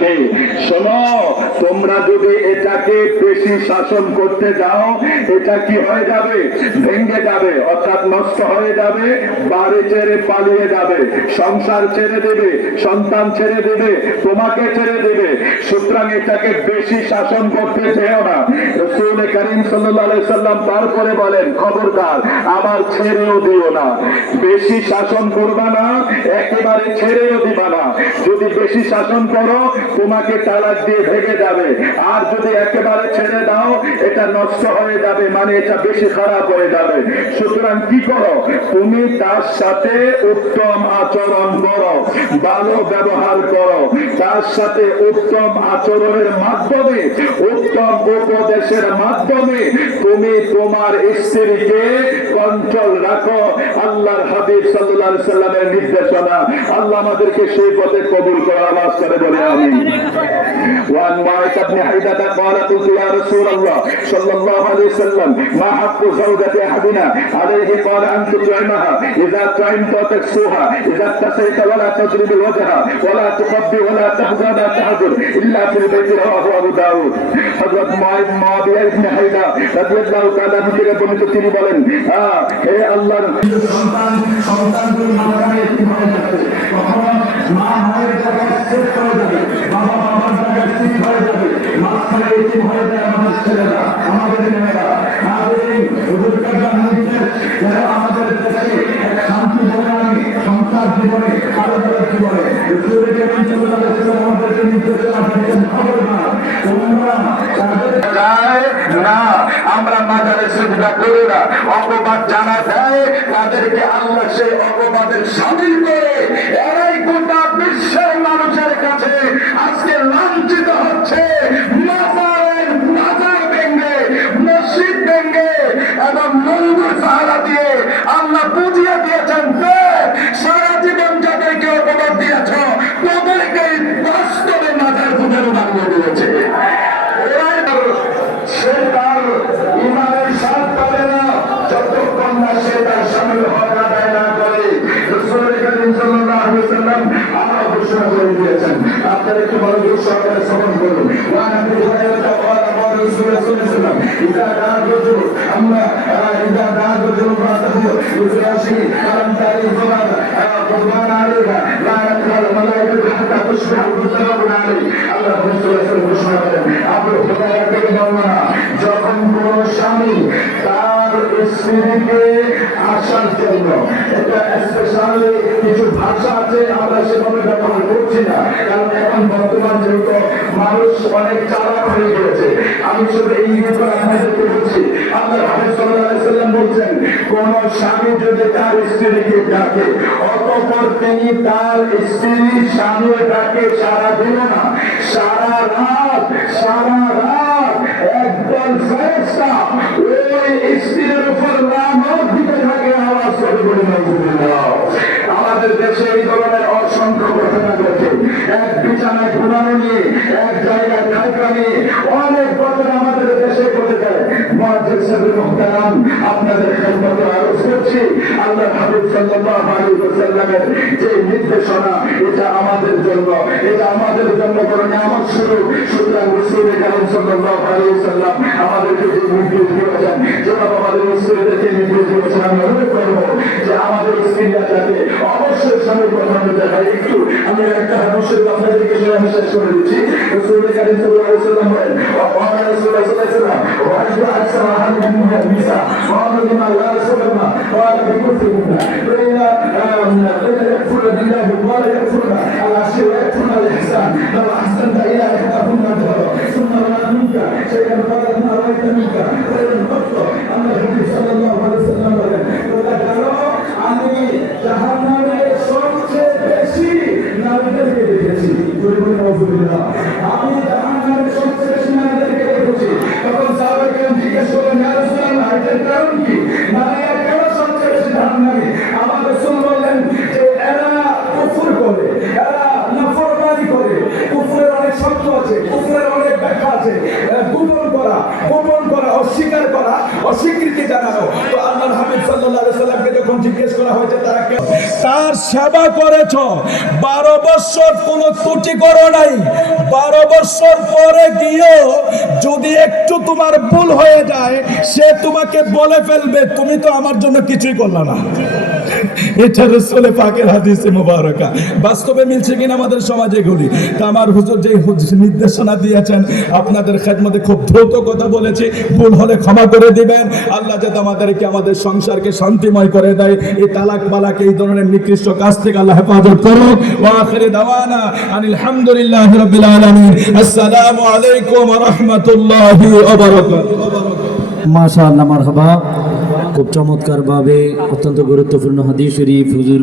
রাখে। শোনো, তোমরা যদি এটাকে বেশি শাসন করতে যাও, এটা কি হয়ে যাবে? ভেঙে যাবে, অর্থাৎ নষ্ট হয়ে যাবে, বাড়ি ছেড়ে পালিয়ে যাবে, সংসার ছেড়ে দেবে, সন্তান ছেড়ে দেবে, তোমাকে ছেড়ে দেবে। সুতরাং এটাকে বেশি শাসন করতে যেও না। রাসূল করিম সাল্লাল্লাহু আলাইহি সাল্লাম তারপরে বলেন, খবরদার আবার ছেড়েও দিও না। বেশি শাসন করবা না, একেবারে ছেড়েও দিবা না। যদি বেশি শাসন করো, তোমাকে তালাক দিয়ে ভেঙে যাবে। আর যদি একেবারে ছেড়ে দাও, এটা নষ্ট হয়ে যাবে, মানে এটা বেশি খারাপ হয়ে যাবে। সুতরাং কি করো? তুমি তার সাথে উত্তম আচরণ করো, ভালো ব্যবহার করো। তার সাথে উত্তম আচরণের মাধ্যমে, উত্তম উপদেশের মাধ্যমে তুমি তোমার স্ত্রীকে কন্ট্রোল রাখো। আল্লাহর হাবিব সাল্লাল্লাহু আলাইহি সাল্লামের নির্দেশনা। আল্লাহ আমাদেরকে সেই পথে কবুল করে, আওয়াজ করে বলে আমিন। وعن معاذ بن حيدة قال قلت يا رسول الله صلى الله عليه وسلم ما حق زوجة أحدنا عليه؟ قال أن تطعمها إذا طعمت وتكسوها إذا اتسيت ولا تضرب الوجه ولا تخبي ولا تحزن ولا تحزن إلا في البيت. رواه أبو داود. হযরত মুআবিয়া ইবনে হাইদা রাদিয়াল্লাহু তাআলা থেকে বর্ণিত, তিনি বলেন, হে আল্লাহর সন্তানগুলো মারা এতিম হয়ে যাবে, কখনো মা হয়ে যাবে, শেষ হয়ে যাবে, বাবা বাবার জায়গায় স্থির হয়ে যাবে, মাঝখানে এতিম হয়ে যায় আমাদের ছেলেরা, আমাদের মেয়েরা। হুজুর কাররাম হাদিসের যারা আমাদের দেশে শান্তি জীবনে, সংসার জীবনে, আলাদা জীবনে রাসূল করিম সাল্লাল্লাহু আলাইহি ওয়াসাল্লাম আমাদেরকে নির্দেশনা দিয়েছেন, খবরদার তোমরা না, আমরা মাজারে সিজদা করি না। অপবাদ জানা দেয়, তাদেরকে আল্লাহ সেই অপবাদের শামিল করে এরাই গোটা বিশ্বের মানুষের কাছে আজকে লাঞ্ছিত হচ্ছে। মাজার ভেঙে, মসজিদ ভেঙে এবং মন্দির পাহারা দিয়ে আল্লাহ বুঝিয়ে দিয়েছেন, সারা জীবন যাদেরকে অপবাদ দিয়েছ, তাদেরকে বাস্তবে মাজার খুঁজে বানিয়ে দিয়েছে। সে তার ইমানের স্বাদ পাবে না যতক্ষণ না সে তার স্বামীর হক আদায় না করে। রাসূল করিম সাল্লাল্লাহু আলাইহি ওয়াসাল্লাম আরো ঘোষণা করে দিয়েছেন, আপনারা একটু মনোযোগ সহকারে শ্রবণ করুন। ওয়া নবী হুরায়রা ক্বালা ক্বালা রাসূল সাল্লাল্লাহু আলাইহি ওয়াসাল্লাম ইযা দাআ রাজুল আমরা ইযা দাআ রাজুল ফাতাহু ইসরাশি কালাম তারিফ কুরবান আলাইহা লা ইয়াকুল মালাইকাতু হাত্তা তুশবিহু বিসালামুন আলাইহি। আল্লাহ রাসূল ঘোষণা করেন, আবু হুরায়রা থেকে বর্ণনা, যখন কোন স্বামী তার স্ত্রীকে আসার জন্য, এটা স্পেশালি কিছু ভাষা আছে আমরা সেভাবে ব্যবহার করছি না, কারণ এখন বর্তমান যেহেতু মানুষ অনেক চালাক হয়ে গেছে, আমি শুধু এই ব্যাপারে আপনাদেরকে বলছি। আল্লাহ হাবিব সাল্লাল্লাহু আলাইহি ওয়াসাল্লাম বলছেন, কোন স্বামী যদি তার স্ত্রীকে ডাকে, অতঃপর তিনি তার স্ত্রী স্বামীর ডাকে সাড়া দিল না, সারা রাত একদল ফেরেশতা ওই স্ত্রীর উপর লানত দিতে থাকে। আওয়াজ করে বলি নাউজুবিল্লাহ। আমাদের দেশে এই ধরনের অসংখ্য ঘটনা ঘটে। এক বিছানায় ঘুমানো নিয়ে, এক জায়গায় থাকা নিয়ে অনেক ঘটনা আমাদের দেশে ঘটে যায়। মুআজ্জিজ সাহেব মুহতারাম, আপনাদের খেদমতে আরজ করছি, আল্লাহ হাবিব সাল্লাল্লাহু আলাইহি ওয়াসাল্লামের যে নির্দেশনা, এটা আমাদের জন্য বড় নিয়ামত স্বরূপ। সুতরাং রাসূল করিম সাল্লাল্লাহু আলাইহি ওয়াসাল্লাম আমাদেরকে যে নির্দেশ দিয়েছেন, যেভাবে আমাদের স্ত্রীদেরকে নির্দেশ দিয়েছেন, আমি অনুরোধ করব যে আমাদের স্ত্রীরা যাতে অবশ্যই স্বামীর কথা বলতে হয়। একটু আমি একটা হাদিস আপনাদেরকে আমি শেষ করে দিচ্ছি। রাসূল করিম সাল্লাল্লাহু আলাইহি ওয়াসাল্লাম বলেন, وقال رسول الله صلى الله عليه وسلم وأجد أكثر أحدكم من النساء قال بما لا رسول الله قال بكفرهن فإن يكفر بالله ولا يكفرن العشير ويكفرن الإحسان لو أحسنت إلى إحداهن الدهر ثم رأت منك شيئا قالت ما رأيت منك خيرا قط أن النبي صلى الله عليه وسلم وذكره আমি জাহান্নামের সবচেয়ে বেশি নারীদেরকে দেখেছি। আমি জাহান্নামের সবচেয়ে বেশি নারীদেরকে দেখেছি। তখন সাহাবায়ে কেরাম জিজ্ঞেস করলেন, ইয়া রাসূলুল্লাহ, এটার কারণ কি? নারীরা কেন সবচেয়ে বেশি জাহান্নামী? আমার রাসূল বললেন যে এরা কুফর করে, এরা নাফরমানি করে। কুফরের অনেক শব্দ আছে, কুফরের অনেক ব্যাখ্যা আছে। গোপন করা, অস্বীকার করা, অস্বীকৃতি জানানো। তো আল্লাহর হাবিব সাল্লাল্লাহু আলাইহি ওয়াসাল্লামকে যখন জিজ্ঞেস করা হয়েছে তার সেবা করেছ, 12 বছর কোনো ত্রুটি করো নাই, 12 বছর পরে গিয়েও যদি একটু তোমার ভুল হয়ে যায়, সে তোমাকে বলে ফেলবে তুমি তো আমার জন্য কিছুই করলা না। এটা রাসূল পাকের হাদিসে মুবারাকা। বাস্তবে মিলছে কিনা আমাদের সমাজে এগুলি? তা আমার হুজুর যে নির্দেশনা দিয়েছেন আপনাদের খেদমতে খুব দ্রুত কথা বলেছি, ভুল হলে ক্ষমা করে দিবেন। আল্লাহ যাতে আমাদেরকে আমাদের সংসারকে শান্তিময় করে দেয়, এই তালাক বালাক এই ধরনের নিকৃষ্ট কাজ থেকে আল্লাহ হেফাজত করুক। ওয়া আখিরু দাওয়ানা আনিল হামদুলিল্লাহি রাব্বিল আলামিন। আসসালামু আলাইকুম ওয়া রাহমাতুল্লাহি ওয়া বারাকাতুহু। মাশাআল্লাহ, মারহাবা। খুব চমৎকার ভাবে অত্যন্ত গুরুত্বপূর্ণ হাদিস শরীফ হুজুর